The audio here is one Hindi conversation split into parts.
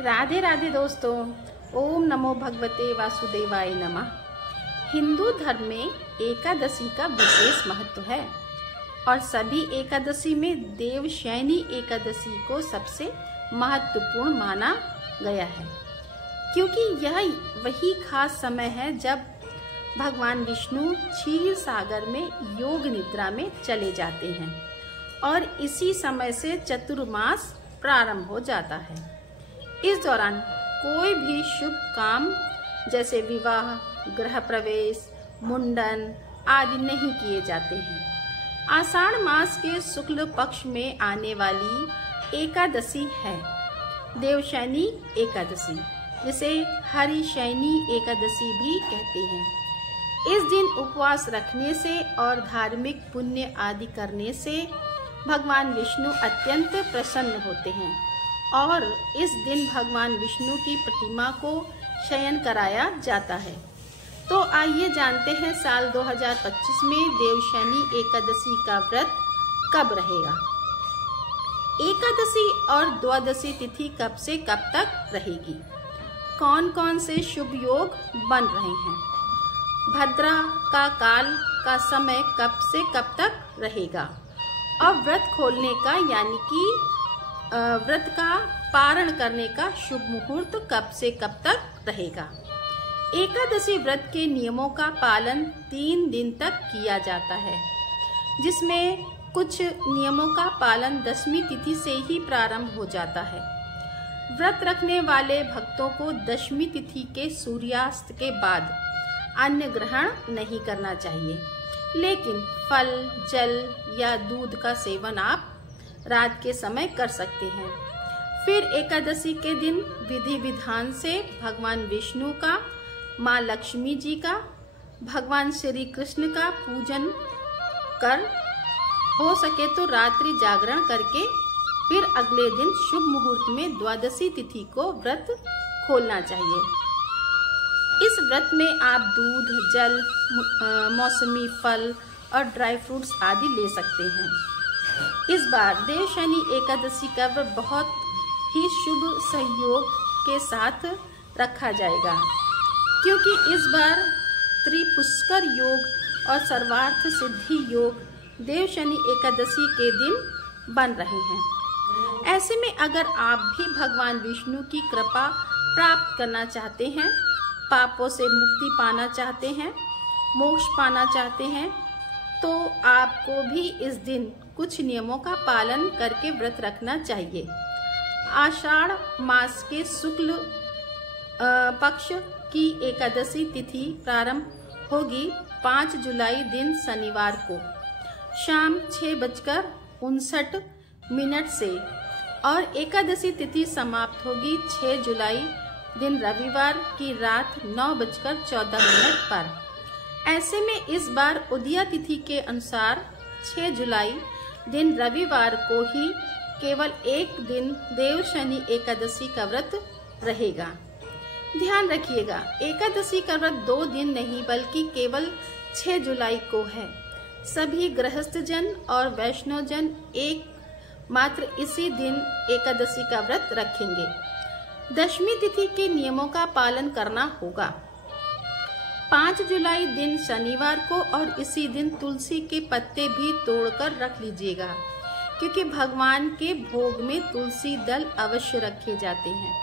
राधे राधे दोस्तों। ओम नमो भगवते वासुदेवाय नमः। हिंदू धर्म में एकादशी का विशेष महत्व है और सभी एकादशी में देवशयनी एकादशी को सबसे महत्वपूर्ण माना गया है, क्योंकि यह वही खास समय है जब भगवान विष्णु क्षीर सागर में योग निद्रा में चले जाते हैं और इसी समय से चतुर्मास प्रारंभ हो जाता है। इस दौरान कोई भी शुभ काम जैसे विवाह, गृह प्रवेश, मुंडन आदि नहीं किए जाते हैं। आषाढ़ मास के शुक्ल पक्ष में आने वाली एकादशी है देवशयनी एकादशी, जिसे हरिशयनी एकादशी भी कहते हैं। इस दिन उपवास रखने से और धार्मिक पुण्य आदि करने से भगवान विष्णु अत्यंत प्रसन्न होते हैं और इस दिन भगवान विष्णु की प्रतिमा को शयन कराया जाता है। तो आइए जानते हैं साल 2025 में देवशयनी एकादशी का व्रत कब रहेगा। एकादशी और द्वादशी तिथि कब से कब तक रहेगी, कौन कौन से शुभ योग बन रहे हैं, भद्रा का काल का समय कब से कब तक रहेगा और व्रत खोलने का यानी कि व्रत का पारण करने का शुभ मुहूर्त कब से कब तक रहेगा। एकादशी व्रत के नियमों का पालन 3 दिन तक किया जाता है, जिसमें कुछ नियमों का पालन 10वीं तिथि से ही प्रारंभ हो जाता है। व्रत रखने वाले भक्तों को 10वीं तिथि के सूर्यास्त के बाद अन्न ग्रहण नहीं करना चाहिए, लेकिन फल, जल या दूध का सेवन आप रात के समय कर सकते हैं। फिर एकादशी के दिन विधि विधान से भगवान विष्णु का, माँ लक्ष्मी जी का, भगवान श्री कृष्ण का पूजन कर हो सके तो रात्रि जागरण करके फिर अगले दिन शुभ मुहूर्त में द्वादशी तिथि को व्रत खोलना चाहिए। इस व्रत में आप दूध, जल, मौसमी फल और ड्राई फ्रूट्स आदि ले सकते हैं। इस बार देवशयनी एकादशी का व्रत बहुत ही शुभ सहयोग के साथ रखा जाएगा, क्योंकि इस बार त्रिपुष्कर योग और सर्वार्थ सिद्धि योग देवशयनी एकादशी के दिन बन रहे हैं। ऐसे में अगर आप भी भगवान विष्णु की कृपा प्राप्त करना चाहते हैं, पापों से मुक्ति पाना चाहते हैं, मोक्ष पाना चाहते हैं, तो आपको भी इस दिन कुछ नियमों का पालन करके व्रत रखना चाहिए। आषाढ़ मास के शुक्ल पक्ष की एकादशी तिथि प्रारंभ होगी 5 जुलाई दिन शनिवार को शाम 6:59 से और एकादशी तिथि समाप्त होगी 6 जुलाई दिन रविवार की रात 9:14 पर। ऐसे में इस बार उदया तिथि के अनुसार 6 जुलाई दिन रविवार को ही केवल एक दिन देवशयनी एकादशी का व्रत रहेगा। ध्यान रखिएगा, एकादशी का व्रत 2 दिन नहीं बल्कि केवल 6 जुलाई को है। सभी गृहस्थ जन और वैष्णव जन एक मात्र इसी दिन एकादशी का व्रत रखेंगे। 10वीं तिथि के नियमों का पालन करना होगा। 5 जुलाई दिन शनिवार को और इसी दिन तुलसी के पत्ते भी तोड़कर रख लीजिएगा, क्योंकि भगवान के भोग में तुलसी दल अवश्य रखे जाते हैं।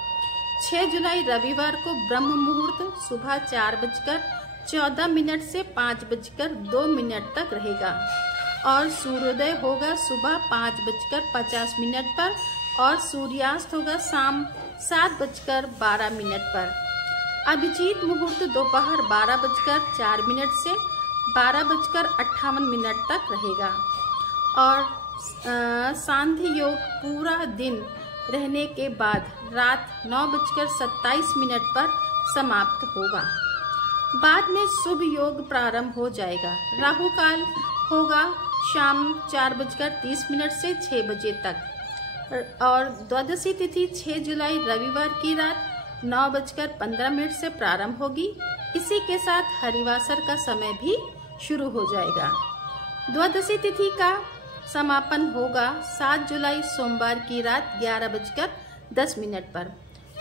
6 जुलाई रविवार को ब्रह्म मुहूर्त सुबह 4:14 से 5:02 तक रहेगा और सूर्योदय होगा सुबह 5:50 पर और सूर्यास्त होगा शाम 7:12 पर। अभिजीत मुहूर्त दोपहर 12:04 से 12:58 तक रहेगा और सांध्य योग पूरा दिन रहने के बाद रात 9:27 पर समाप्त होगा। बाद में शुभ योग प्रारंभ हो जाएगा। राहु काल होगा शाम 4:30 से 6 बजे तक और द्वादशी तिथि 6 जुलाई रविवार की रात 9:15 से प्रारंभ होगी। इसी के साथ हरिवासर का समय भी शुरू हो जाएगा। द्वादशी तिथि का समापन होगा 7 जुलाई सोमवार की रात 11:10 पर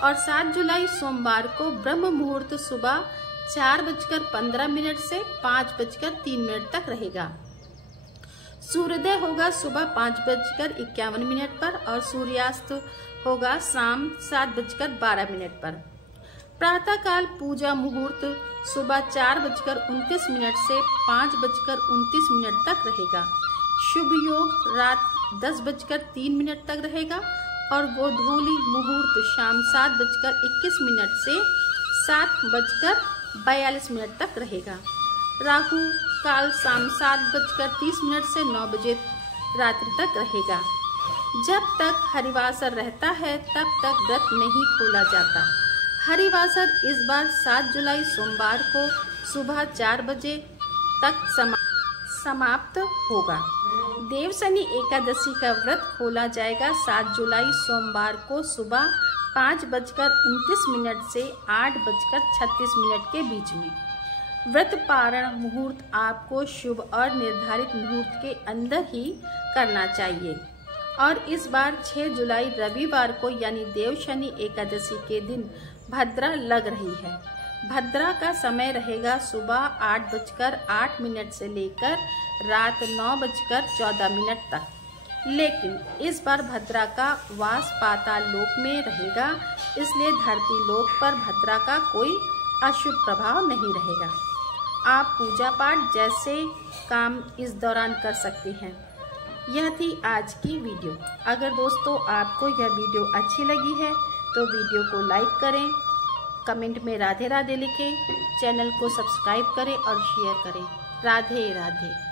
और 7 जुलाई सोमवार को ब्रह्म मुहूर्त सुबह 4:15 से 5:03 तक रहेगा। सूर्योदय होगा सुबह 5:51 पर और सूर्यास्त होगा शाम 7:12 पर। प्रातः काल पूजा मुहूर्त सुबह 4:29 से 5:29 तक रहेगा। शुभ योग रात 10:03 तक रहेगा और गोधूली मुहूर्त शाम 7:21 से 7:42 तक रहेगा। राहु काल शाम 7:30 से 9 बजे रात्रि तक रहेगा। जब तक हरिवासर रहता है तब तक व्रत नहीं खोला जाता। हरिवासर इस बार 7 जुलाई सोमवार को सुबह 4 बजे तक समाप्त होगा। देवशनि एकादशी का व्रत खोला जाएगा 7 जुलाई सोमवार को सुबह 5:29 से 8:36 के बीच में। व्रत पारण मुहूर्त आपको शुभ और निर्धारित मुहूर्त के अंदर ही करना चाहिए और इस बार 6 जुलाई रविवार को यानी देवशनि एकादशी के दिन भद्रा लग रही है। भद्रा का समय रहेगा सुबह 8:08 से लेकर रात 9:14 तक। लेकिन इस बार भद्रा का वास पाताल लोक में रहेगा, इसलिए धरती लोक पर भद्रा का कोई अशुभ प्रभाव नहीं रहेगा। आप पूजा पाठ जैसे काम इस दौरान कर सकते हैं। यह थी आज की वीडियो। अगर दोस्तों आपको यह वीडियो अच्छी लगी है तो वीडियो को लाइक करें, कमेंट में राधे राधे लिखें, चैनल को सब्सक्राइब करें और शेयर करें। राधे राधे।